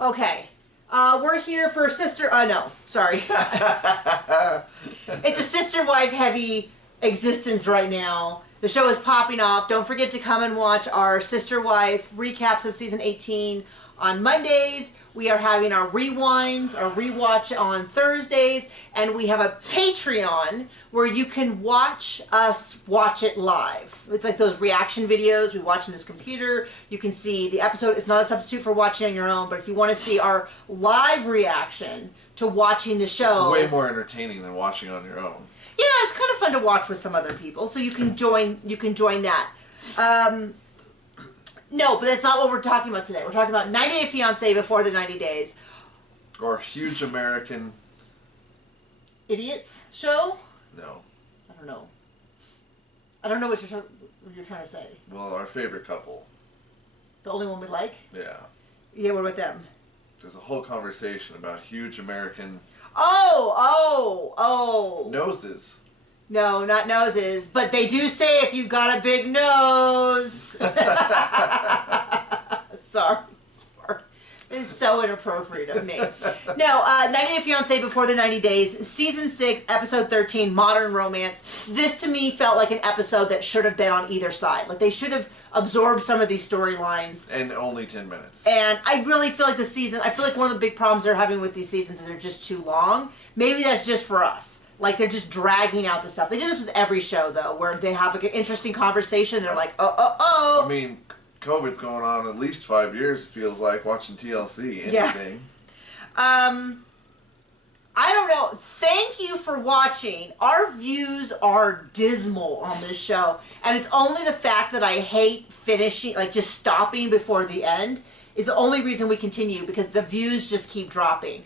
Okay. We're here for sister... no, sorry. It's a sister-wife heavy existence right now. The show is popping off. Don't forget to come and watch our sister-wife recaps of season 18 on Mondays. We are having our rewinds, our rewatch on Thursdays, and we have a Patreon where you can watch us watch it live. It's like those reaction videos we watch on this computer. You can see the episode. It's not a substitute for watching on your own, but if you want to see our live reaction to watching the show... It's way more entertaining than watching on your own. Yeah, it's kind of fun to watch with some other people, so you can join that. No, but that's not what we're talking about today. We're talking about 90 Day Fiancé before the 90 days. Or Huge American... Idiots show? No. I don't know. I don't know what you're trying to say. Well, our favorite couple. The only one we like? Yeah. Yeah, what about them? There's a whole conversation about Huge American... Oh! Noses. No, not noses. But they do say if you've got a big nose. Sorry. It's so inappropriate of me. No, 90 Day Fiancé before the 90 days, season 6, episode 13, Modern Romance. This to me felt like an episode that should have been on either side. Like they should have absorbed some of these storylines. And only 10 minutes. And I really feel like I feel like one of the big problems they're having with these seasons is they're just too long. Maybe that's just for us. Like they're just dragging out the stuff. They do this with every show though, where they have like an interesting conversation and they're like, oh. I mean, COVID's going on at least 5 years, it feels like, watching TLC, anything. Yeah. I don't know. Thank you for watching. Our views are dismal on this show. And it's only the fact that I hate finishing, like just stopping before the end, is the only reason we continue, because the views just keep dropping.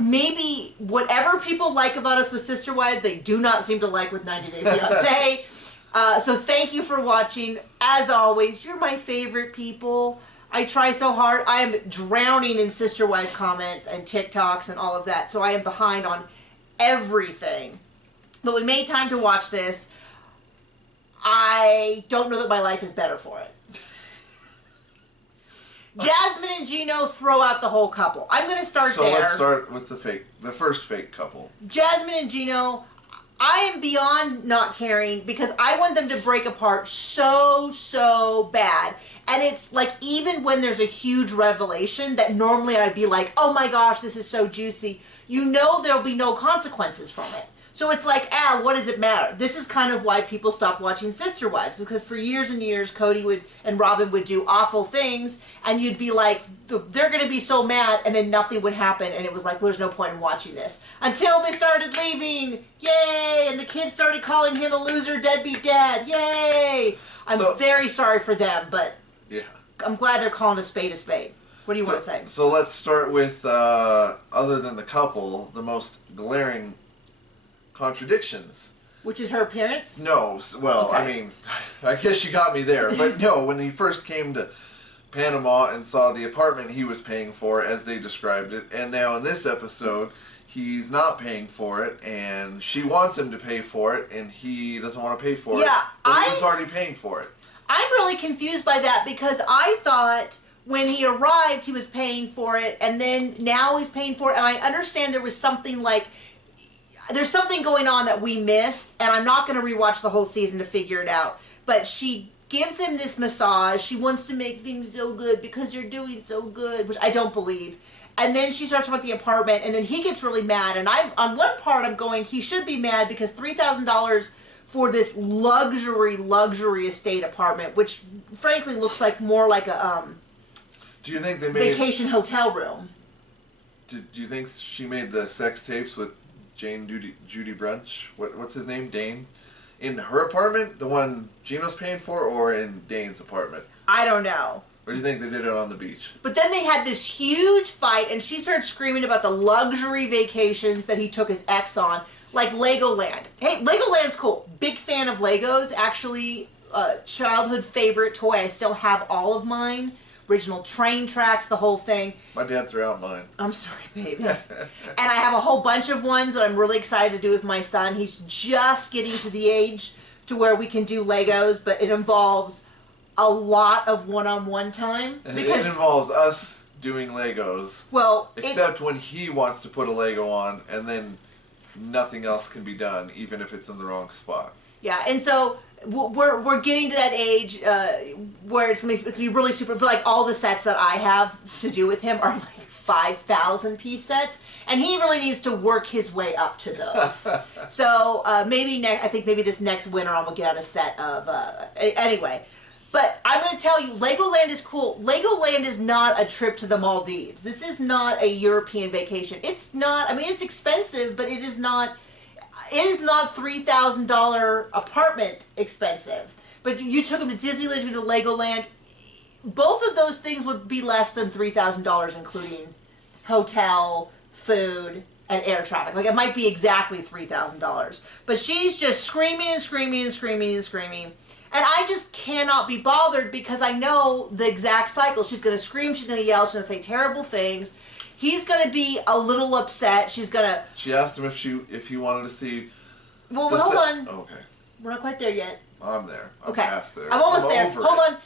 Maybe whatever people like about us with Sister Wives, they do not seem to like with 90 Day Fiancé. So thank you for watching. As always, you're my favorite people. I try so hard. I am drowning in Sister Wife comments and TikToks and all of that. So I am behind on everything. But we made time to watch this. I don't know that my life is better for it. Jasmine and Gino throw out the whole couple. I'm going to start there. So let's start with the first fake couple. Jasmine and Gino... I am beyond not caring because I want them to break apart so bad. And it's like, even when there's a huge revelation that normally I'd be like, oh my gosh, this is so juicy. You know there'll be no consequences from it. So it's like, what does it matter? This is kind of why people stopped watching Sister Wives, because for years and years, Cody and Robin would do awful things, and you'd be like, they're going to be so mad, and then nothing would happen, and it was like, well, there's no point in watching this. Until they started leaving, yay, and the kids started calling him a loser, deadbeat dad, yay! I'm very sorry for them, but yeah, I'm glad they're calling a spade a spade. What do you want to say? So let's start with, other than the couple, the most glaring contradictions. Which is her appearance? No, well, okay. I mean, I guess you got me there. But no, when he first came to Panama and saw the apartment he was paying for, as they described it, and now in this episode, he's not paying for it, and she wants him to pay for it, and he doesn't want to pay for it. But he's already paying for it. I'm really confused by that, because I thought when he arrived, he was paying for it, and then now he's paying for it, and I understand there was something like... There's something going on that we missed, and I'm not going to rewatch the whole season to figure it out. But she gives him this massage. She wants to make things so good because you're doing so good, which I don't believe. And then she starts with the apartment, and then he gets really mad. And on one part, I'm going, he should be mad because $3,000 for this luxury estate apartment, which frankly looks like more like a do you think they made vacation hotel room. Do you think she made the sex tapes with Judy Brunch? What's his name? Dane? In her apartment? The one Gino's paying for, or in Dane's apartment? I don't know. Or do you think they did it on the beach? But then they had this huge fight, and she started screaming about the luxury vacations that he took his ex on, like Legoland. Hey, Legoland's cool. Big fan of Legos. Actually, childhood favorite toy. I still have all of mine. Original train tracks, the whole thing. My dad threw out mine. I'm sorry, baby. And I have a whole bunch of ones that I'm really excited to do with my son. He's just getting to the age to where we can do Legos, but it involves a lot of one-on-one time. And it involves us doing Legos. Well, except when he wants to put a Lego on, and then nothing else can be done, even if it's in the wrong spot. Yeah, and so we're getting to that age where it's gonna be really super. But like all the sets that I have to do with him are like 5,000 piece sets, and he really needs to work his way up to those. So maybe I think maybe this next winter I'm gonna get out a set of anyway. But I'm going to tell you, Legoland is cool. Legoland is not a trip to the Maldives. This is not a European vacation. It's not, I mean, it's expensive, but it is not $3,000 apartment expensive. But you took them to Disneyland, you took them to Legoland. Both of those things would be less than $3,000, including hotel, food, and air traffic. Like, it might be exactly $3,000. But she's just screaming and screaming and screaming and screaming. And I just cannot be bothered because I know the exact cycle. She's going to scream, she's going to yell, she's going to say terrible things. He's going to be a little upset. She's going to... She asked him if he wanted to see... Well, hold on. Oh, okay. We're not quite there yet. I'm there. I'm okay. past there. I'm almost there. Over Hold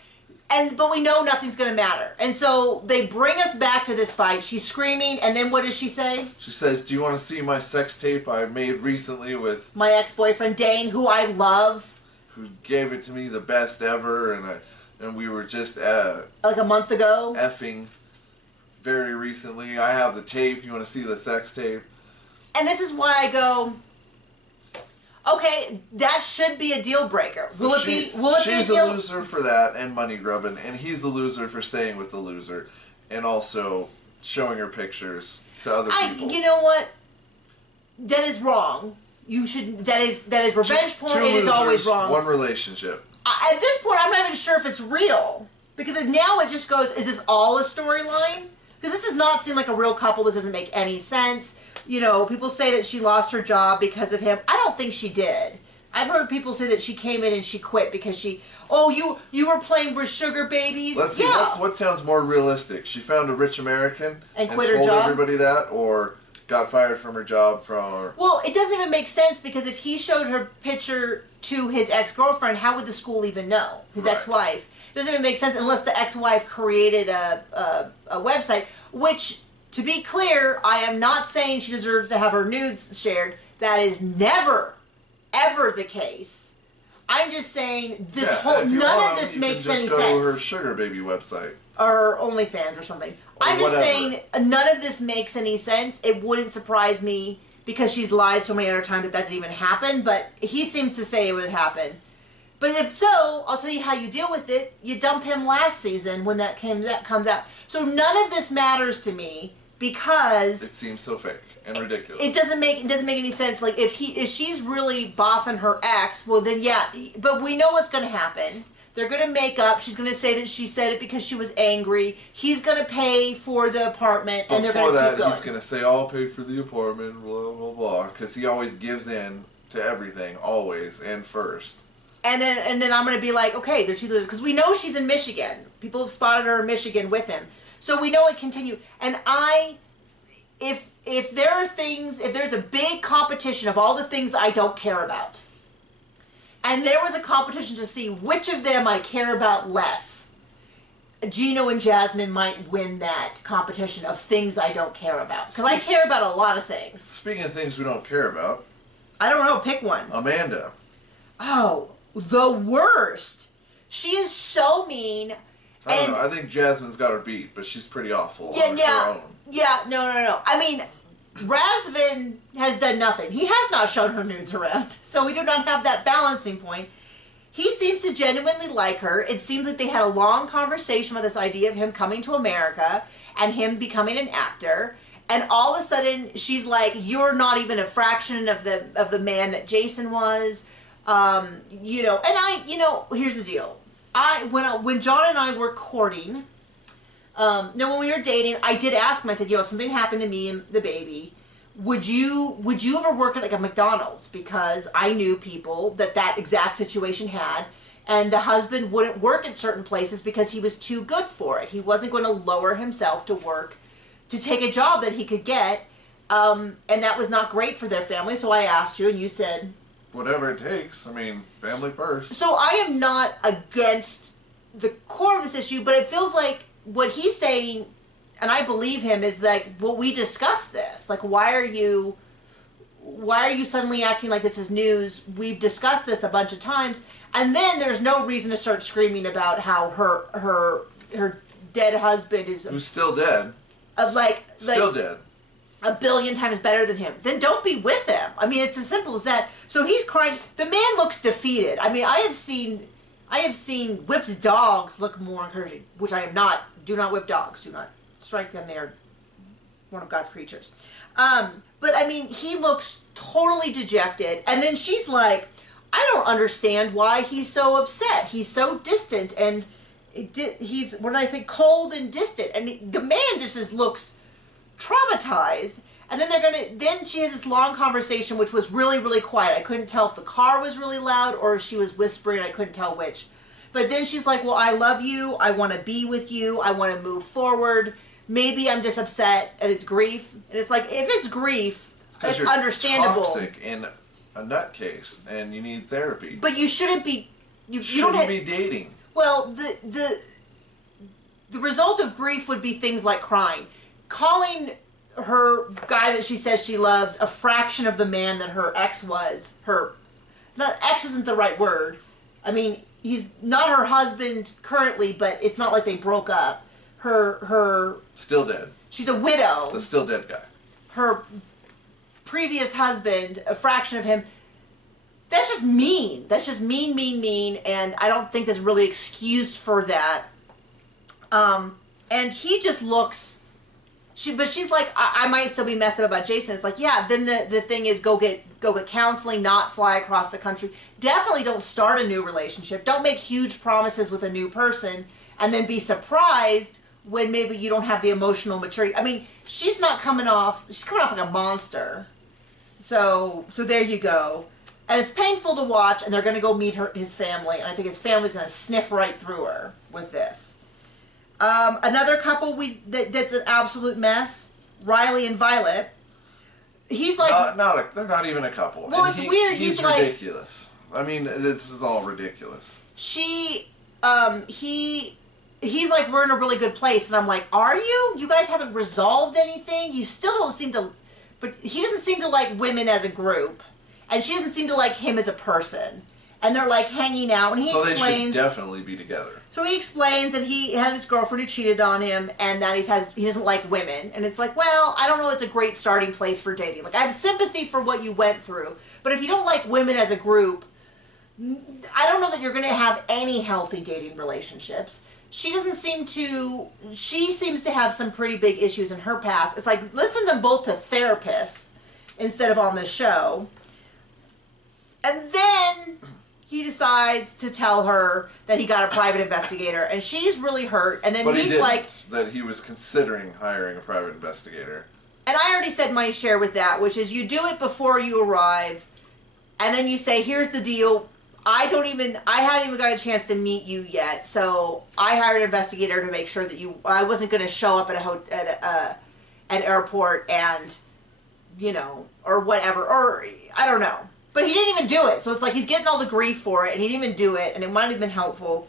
on. But we know nothing's going to matter. And so they bring us back to this fight. She's screaming, and then what does she say? She says, do you want to see my sex tape I made recently with... my ex-boyfriend, Dane, who I love. Who gave it to me the best ever, and we were just like a month ago, effing very recently. I have the tape. You want to see the sex tape? And this is why I go, okay, that should be a deal breaker. So Will it be a she's deal? a loser for that and money grubbing, and he's the loser for staying with the loser, and also showing her pictures to other people. You know what? That is wrong. You should. That is revenge porn. It is always wrong. One relationship. At this point, I'm not even sure if it's real because now it just goes. Is this all a storyline? Because this does not seem like a real couple. This doesn't make any sense. You know, people say that she lost her job because of him. I don't think she did. I've heard people say that she came in and she quit because she. Oh, you were playing for sugar babies. Let's see. What sounds more realistic? She found a rich American and quit her job. Told everybody that, or got fired from her job from... Well, it doesn't even make sense because if he showed her picture to his ex-girlfriend, how would the school even know? His ex-wife. It doesn't even make sense unless the ex-wife created a website, which, to be clear, I am not saying she deserves to have her nudes shared. That is never, ever the case. I'm just saying none of this makes any sense. Just go to her sugar baby website. Or OnlyFans or something. I'm just saying none of this makes any sense. It wouldn't surprise me because she's lied so many other times that didn't even happen, but he seems to say it would happen. But if so, I'll tell you how you deal with it. You dump him last season when that comes out. So none of this matters to me because it seems so fake and ridiculous. It doesn't make any sense. Like if she's really boffing her ex, well then yeah, but we know what's going to happen. They're going to make up. She's going to say that she said it because she was angry. He's going to pay for the apartment, and they're going to keep going. He's going to say, I'll pay for the apartment, blah, blah, blah, because he always gives in to everything, always, and first. And then I'm going to be like, okay, they're two losers. Because we know she's in Michigan. People have spotted her in Michigan with him. So we know it continues. And if there are things, if there's a big competition of all the things I don't care about, and there was a competition to see which of them I care about less, Gino and Jasmine might win that competition of things I don't care about. Because I care about a lot of things. Speaking of things we don't care about. I don't know, pick one. Amanda. Oh, the worst. She is so mean. I don't know. I think Jasmine's got her beat, but she's pretty awful on her own. Yeah, no. I mean, Razvan has done nothing. He has not shown her nudes around, so we do not have that balancing point. He seems to genuinely like her. It seems like they had a long conversation about this idea of him coming to America and him becoming an actor. And all of a sudden, she's like, "You're not even a fraction of the man that Jason was." Here's the deal. When John and I were courting. When we were dating, I did ask him, I said, if something happened to me and the baby, would you ever work at like a McDonald's? Because I knew people that exact situation had, and the husband wouldn't work at certain places because he was too good for it. He wasn't going to lower himself to work, to take a job that he could get, and that was not great for their family. So I asked you, and you said... whatever it takes. I mean, family first. So I am not against the core of this issue, but it feels like what he's saying and I believe him, is like, well, we discussed this. Like, why are you suddenly acting like this is news? We've discussed this a bunch of times. And then there's no reason to start screaming about how her dead husband is... Who's still dead. Still dead. A billion times better than him. Then don't be with him. I mean, it's as simple as that. So he's crying. The man looks defeated. I mean, I have seen whipped dogs look more encouraging, which I am not. Do not whip dogs. Do not strike them. They are one of God's creatures. But I mean, he looks totally dejected. And then she's like, I don't understand why he's so upset. He's so distant, and he's, what did I say, cold and distant. And the man just looks traumatized. And then then she has this long conversation, which was really, really quiet. I couldn't tell if the car was really loud or if she was whispering. I couldn't tell which. But then she's like, well, I love you. I want to be with you. I want to move forward. Maybe I'm just upset and it's grief. And it's like, if it's grief, it's understandable. Toxic and a nutcase, and you need therapy. But you shouldn't be. You shouldn't be dating. Well, the result of grief would be things like crying, calling her guy that she says she loves a fraction of the man that her ex was. Not ex isn't the right word. I mean, he's not her husband currently, but it's not like they broke up. Her still dead. She's a widow. The still dead guy. Her previous husband, a fraction of him. That's just mean. That's just mean, and I don't think there's really excused for that. And he just looks. But she's like, I might still be messed up about Jason. It's like, yeah. Then the thing is, go get counseling, not fly across the country. Definitely don't start a new relationship. Don't make huge promises with a new person, and then be surprised when maybe you don't have the emotional maturity. I mean, she's coming off like a monster. So there you go. And it's painful to watch, and they're going to go meet his family, and I think his family's going to sniff right through her with this. Another couple that's an absolute mess, Riley and Violet. He's like... they're not even a couple. Well, it's weird. He's ridiculous. I mean, this is all ridiculous. He's like, we're in a really good place, and I'm like, are you? You guys haven't resolved anything? You still don't seem to... But he doesn't seem to like women as a group, and she doesn't seem to like him as a person. And they're like hanging out, and he explains... So they should definitely be together. So he explains that he had his girlfriend who cheated on him, and that he doesn't like women. And it's like, well, I don't know, it's a great starting place for dating. Like, I have sympathy for what you went through, but if you don't like women as a group, I don't know that you're going to have any healthy dating relationships. She seems to have some pretty big issues in her past. It's like, let's send them both to therapists instead of on the show. And then he decides to tell her that he got a private investigator, and she's really hurt. And then he's like... that he was considering hiring a private investigator. And I already said my share with that, which is you do it before you arrive, and then you say, here's the deal. I hadn't even got a chance to meet you yet, so I hired an investigator to make sure that I wasn't going to show up at an airport and, or whatever, or I don't know. But he didn't even do it, so it's like he's getting all the grief for it, and he didn't even do it, and it might have been helpful.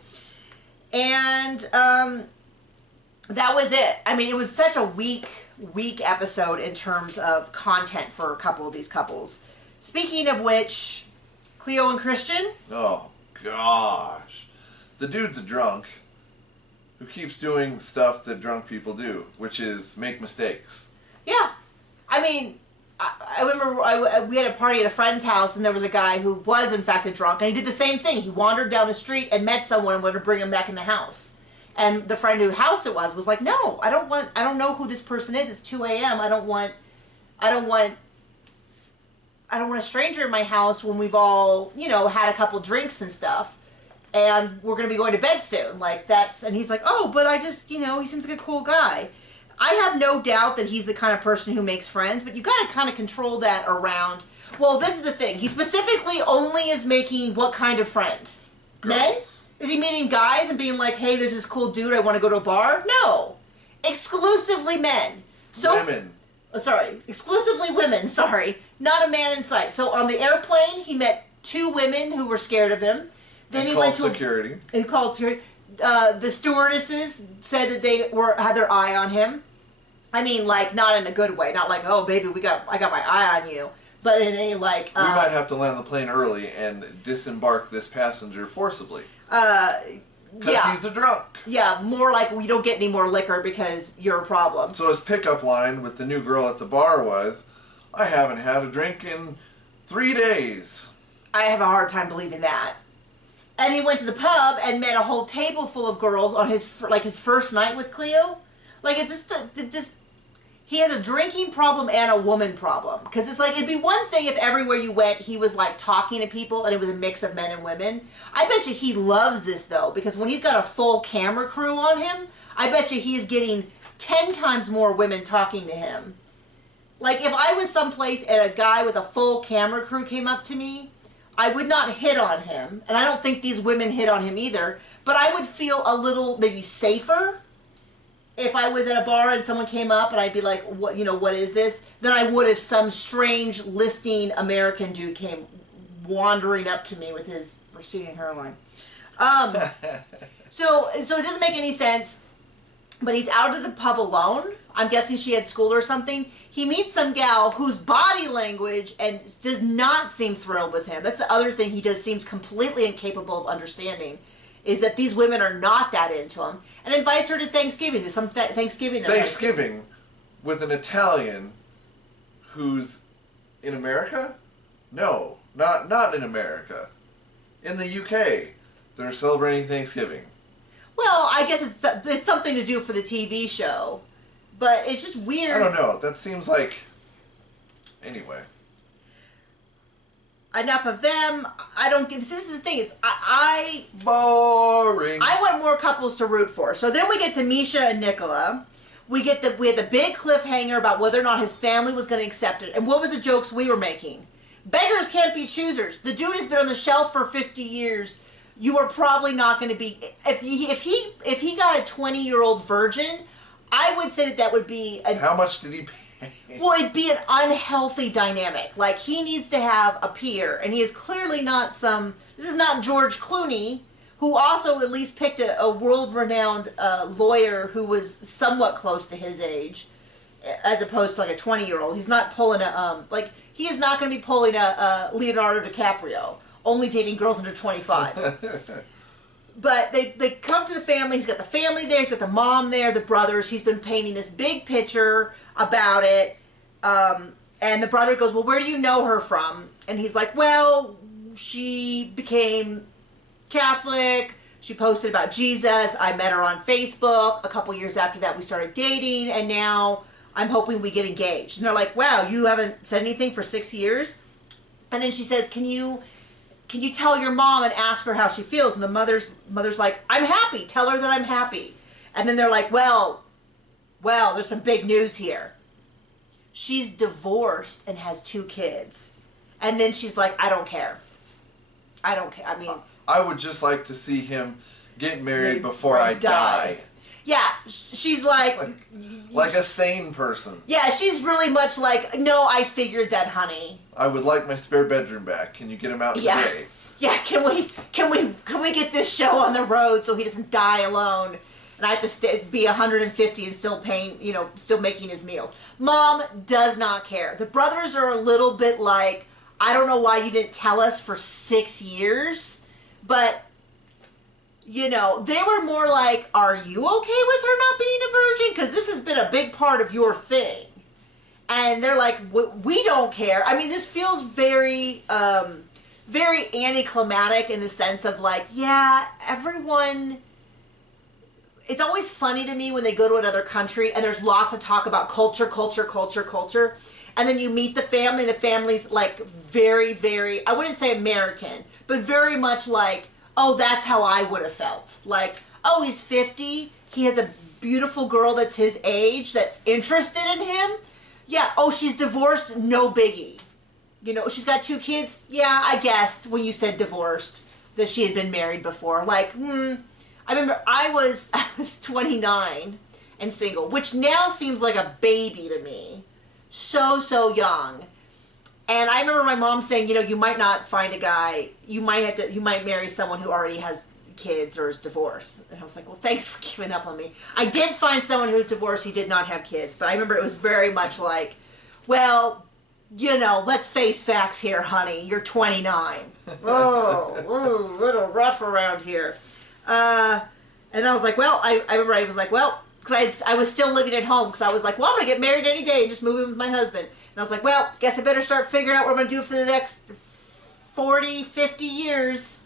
And that was it. I mean, it was such a weak episode in terms of content for a couple of these couples. Speaking of which... Cleo and Christian? Oh, gosh. The dude's a drunk who keeps doing stuff that drunk people do, which is make mistakes. Yeah. I mean, I remember we had a party at a friend's house, and there was a guy who was, in fact, a drunk, and he did the same thing. He wandered down the street and met someone and wanted to bring him back in the house. And the friend whose house it was like, no, I don't know who this person is. It's 2 a.m. I don't want a stranger in my house when we've all, had a couple drinks and stuff, and we're going to be going to bed soon. And he's like, oh, but I just, he seems like a cool guy. I have no doubt that he's the kind of person who makes friends, but you got to kind of control that around. Well, this is the thing. He specifically only is making what kind of friend? Girls. Men? Is he meeting guys and being like, hey, there's this cool dude, I want to go to a bar? No. Exclusively men. Women. Exclusively women, sorry. Not a man in sight. So on the airplane, he met 2 women who were scared of him. Then he went to security. He called security. The stewardesses said that they had their eye on him. I mean, like, not in a good way. Not like, oh, baby, I got my eye on you. But in a, like... we might have to land the plane early and disembark this passenger forcibly. Because he's a drunk. Yeah, more like we don't get any more liquor because you're a problem. So his pickup line with the new girl at the bar was, I haven't had a drink in 3 days. I have a hard time believing that. And he went to the pub and met a whole table full of girls on his first night with Cleo. Like, it's just he has a drinking problem and a woman problem. Because it's like, it'd be one thing if everywhere you went, he was like talking to people and it was a mix of men and women. I bet you he loves this though, because when he's got a full camera crew on him, I bet you he's getting 10 times more women talking to him. Like, if I was someplace and a guy with a full camera crew came up to me, I would not hit on him. And I don't think these women hit on him either. But I would feel a little maybe safer if I was at a bar and someone came up and I'd be like, what is this? Than I would if some strange listing American dude came wandering up to me with his receding hairline. So it doesn't make any sense. But he's out of the pub alone. I'm guessing she had school or something. He meets some gal whose body language and does not seem thrilled with him. That's the other thing he does seems completely incapable of understanding, is that these women are not that into him, and invites her to Thanksgiving. There's some Thanksgiving. Thanksgiving with an Italian who's in America? No, not in America. In the UK, they're celebrating Thanksgiving. Well, I guess it's something to do for the TV show, but it's just weird. I don't know. That seems like... Anyway. Enough of them. I don't get... This is the thing. Boring. I want more couples to root for. So then we get to Misha and Nicola. We had the big cliffhanger about whether or not his family was going to accept it. And what was the jokes we were making? Beggars can't be choosers. The dude has been on the shelf for 50 years. You are probably not going to be... If he got a 20-year-old virgin, I would say that would be... How much did he pay? Well, it'd be an unhealthy dynamic. Like, he needs to have a peer, and he is clearly not some... This is not George Clooney, who also at least picked a world-renowned lawyer who was somewhat close to his age, as opposed to, like, a 20-year-old. He's not pulling a... he is not going to be pulling a Leonardo DiCaprio, only dating girls under 25. But they come to the family. He's got the family there. He's got the mom there, the brothers. He's been painting this big picture about it. And the brother goes, well, where do you know her from? And he's like, well, she became Catholic. She posted about Jesus. I met her on Facebook. A couple years after that, we started dating. And now I'm hoping we get engaged. And they're like, wow, you haven't said anything for 6 years? And then she says, can you tell your mom and ask her how she feels? And the mother's like, I'm happy. Tell her that I'm happy. And then they're like, well, there's some big news here. She's divorced and has 2 kids. And then she's like, I don't care. I mean... I would just like to see him get married before I die. Yeah, she's like... Like a sane person. Yeah, she's really much like, no, I figured that, honey. I would like my spare bedroom back. Can you get him out today? Yeah, can we get this show on the road so he doesn't die alone? And I have to be 150 and still paying, still making his meals. Mom does not care. The brothers are a little bit like, I don't know why you didn't tell us for 6 years, but... they were more like, are you okay with her not being a virgin? Because this has been a big part of your thing. And they're like, we don't care. I mean, this feels very, very anticlimactic in the sense of like, yeah, everyone... It's always funny to me when they go to another country and there's lots of talk about culture. And then you meet the family, and the family's like very, very, I wouldn't say American, but very much like, oh, that's how I would have felt. Like, oh, he's 50. He has a beautiful girl that's his age that's interested in him. Yeah, oh, she's divorced. No biggie. She's got 2 kids. Yeah, I guessed when you said divorced that she had been married before. Like, I remember I was 29 and single, which now seems like a baby to me. So young. And I remember my mom saying, you might not find a guy, you might marry someone who already has kids or is divorced. And I was like, well, thanks for giving up on me. I did find someone who was divorced. He did not have kids. But I remember it was very much like, well, you know, let's face facts here, honey. You're 29. Oh, a little rough around here. And I was like, well, I remember I was like, well, because I was still living at home because I was like, well, I'm going to get married any day and just move in with my husband. And I was like, well, guess I better start figuring out what I'm going to do for the next 40, 50 years.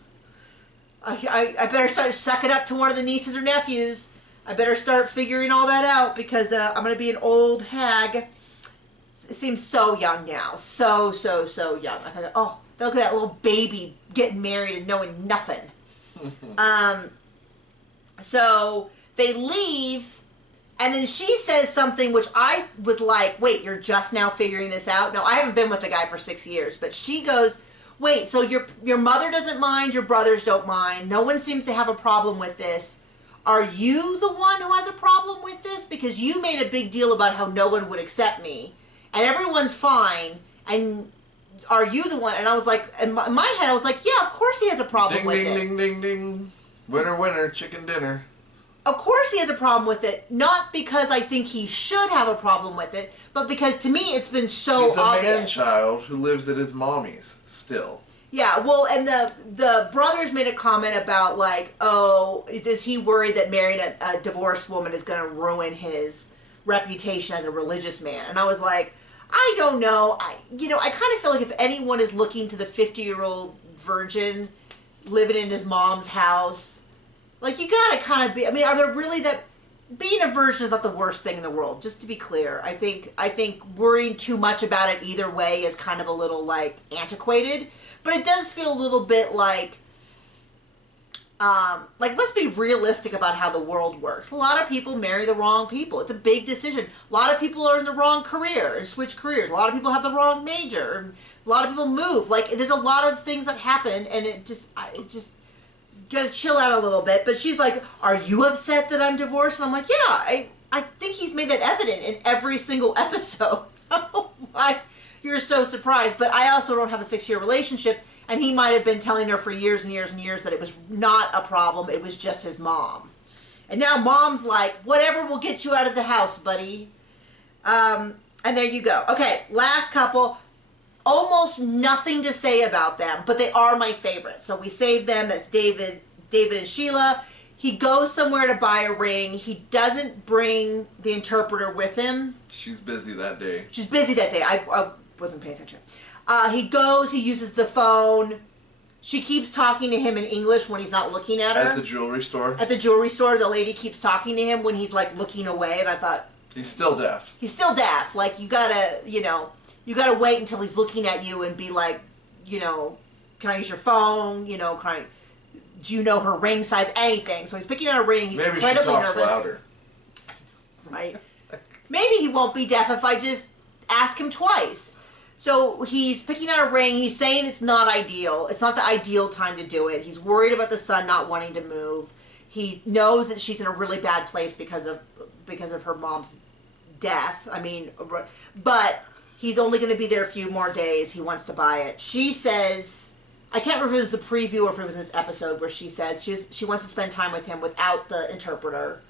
I better start sucking up to one of the nieces or nephews. I better start figuring all that out because I'm going to be an old hag. It seems so young now. So young. I thought, oh, look at that little baby getting married and knowing nothing. So they leave. And then she says something which I was like, wait, you're just now figuring this out? No, I haven't been with the guy for 6 years. But she goes, wait, so your mother doesn't mind, your brothers don't mind. No one seems to have a problem with this. Are you the one who has a problem with this? Because you made a big deal about how no one would accept me. And everyone's fine. And are you the one? And I was like, in my head, I was like, yeah, of course he has a problem with it. Ding, ding, ding, ding. Winner, winner, chicken dinner. Of course he has a problem with it, not because I think he should have a problem with it, but because to me it's been so obvious. He's a man-child who lives at his mommy's still. Yeah, well, and the brothers made a comment about like, oh, is he worried that marrying a divorced woman is going to ruin his reputation as a religious man? And I was like, I don't know. I kind of feel like if anyone is looking to the 50-year-old virgin living in his mom's house, like, you gotta kind of be, I mean, are there really that, being a virgin is not the worst thing in the world, just to be clear. I think worrying too much about it either way is kind of a little, like, antiquated, but it does feel a little bit like, let's be realistic about how the world works. A lot of people marry the wrong people. It's a big decision. A lot of people are in the wrong career and switch careers. A lot of people have the wrong major. And a lot of people move. Like, there's a lot of things that happen, and it just gotta chill out a little bit. But she's like, are you upset that I'm divorced? And I'm like, yeah, I think he's made that evident in every single episode. I don't know why you're so surprised. But I also don't have a 6-year relationship, and he might have been telling her for years and years and years that it was not a problem, it was just his mom. And now mom's like, whatever will get you out of the house, buddy. And there you go. Okay, last couple. Almost nothing to say about them, but they are my favorite. So we saved them. That's David and Sheila. He goes somewhere to buy a ring. He doesn't bring the interpreter with him. She's busy that day. She's busy that day. I wasn't paying attention. He goes, he uses the phone. She keeps talking to him in English when he's not looking at her. At the jewelry store? At the jewelry store, the lady keeps talking to him when he's, like, looking away, and I thought... He's still deaf. He's still deaf. Like, you gotta, you gotta wait until he's looking at you and be like, can I use your phone? Do you know her ring size? Anything. So he's picking out a ring. He's Maybe incredibly she talks nervous. louder. Right. Maybe he won't be deaf if I just ask him twice. So he's picking out a ring. He's saying it's not ideal. It's not the ideal time to do it. He's worried about the son not wanting to move. He knows that she's in a really bad place because of her mom's death. I mean, but he's only going to be there a few more days. He wants to buy it. She says, I can't remember if it was a preview or if it was in this episode where she says she wants to spend time with him without the interpreter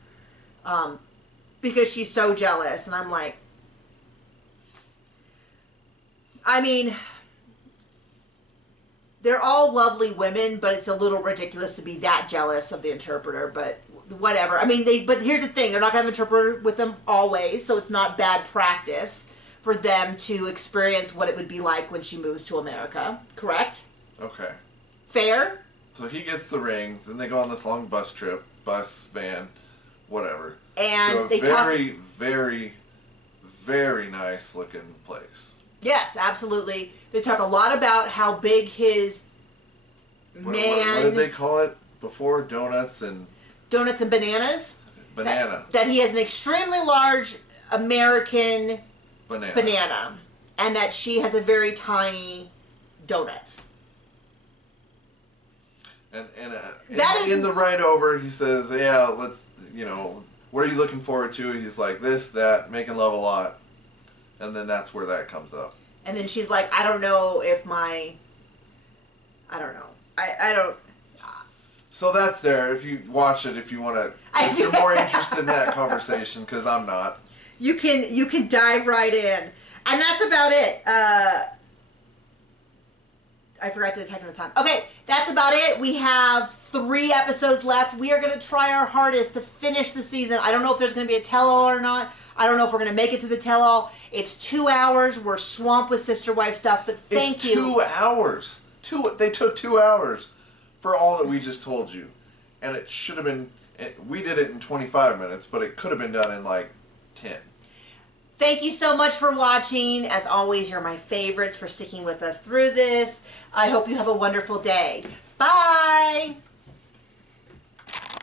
because she's so jealous. And I'm like, I mean, they're all lovely women, but it's a little ridiculous to be that jealous of the interpreter, but whatever. I mean, but here's the thing. They're not going to have an interpreter with them always, so it's not bad practice for them to experience what it would be like when she moves to America. Correct? Okay. Fair? So he gets the ring, then they go on this long bus trip, van, whatever. And they very, very, very nice looking place. Yes, absolutely. They talk a lot about how big his What did they call it before? Donuts and bananas? Banana. That he has an extremely large American banana. And that she has a very tiny donut. And in the ride over, he says, yeah, let's, what are you looking forward to? He's like, this, that, making love a lot. And then that's where that comes up. And then she's like, I don't know if I don't know. So that's there. If you watch it, if you want to, if you're more interested in that conversation, because I'm not. You can dive right in, and that's about it. I forgot to detect the time. Okay, that's about it. We have 3 episodes left. We are going to try our hardest to finish the season. I don't know if there's going to be a tell-all or not. I don't know if we're going to make it through the tell-all. It's 2 hours. We're swamped with sister wife stuff, but thank you. It's 2 hours. They took 2 hours for all that we just told you. And it should have been, we did it in 25 minutes, but it could have been done in like 10. Thank you so much for watching. As always, you're my favorites for sticking with us through this. I hope you have a wonderful day. Bye!